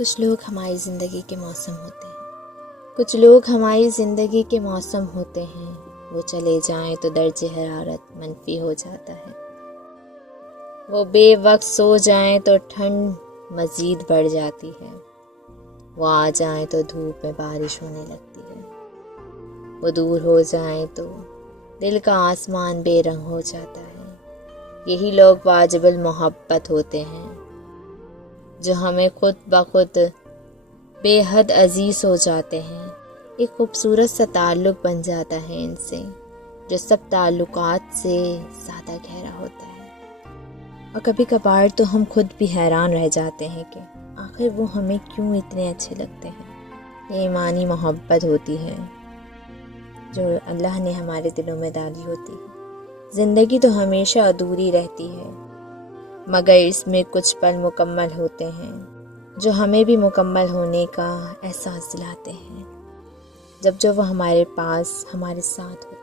کچھ لوگ ہماری زندگی کے موسم ہوتے ہیں، کچھ لوگ ہماری زندگی کے موسم ہوتے ہیں، وہ چلے جائیں تو درجہ حرارت منفی ہو جاتا ہے، وہ بے وقت سو جائیں تو ٹھنڈ مزید بڑھ جاتی ہے، وہ آ جائیں تو دھوپ میں بارش ہونے لگتی ہے، وہ دور ہو جائیں تو دل کا آسمان بے رنگ ہو جاتا ہے۔ یہی لوگ واجب المحبت ہوتے ہیں، جو ہمیں خود بخود بے حد عزیز ہو جاتے ہیں۔ ایک خوبصورت سا تعلق بن جاتا ہے ان سے، جو سب تعلقات سے زیادہ گہرا ہوتا ہے۔ اور کبھی کبھار تو ہم خود بھی حیران رہ جاتے ہیں کہ آخر وہ ہمیں کیوں اتنے اچھے لگتے ہیں۔ یہ ایمانی محبت ہوتی ہے جو اللہ نے ہمارے دلوں میں ڈالی ہوتی ہے۔ زندگی تو ہمیشہ ادھوری رہتی ہے، مگر اس میں کچھ پل مکمل ہوتے ہیں جو ہمیں بھی مکمل ہونے کا احساس دلاتے ہیں، جب وہ ہمارے پاس ہمارے ساتھ ہوتے ہیں۔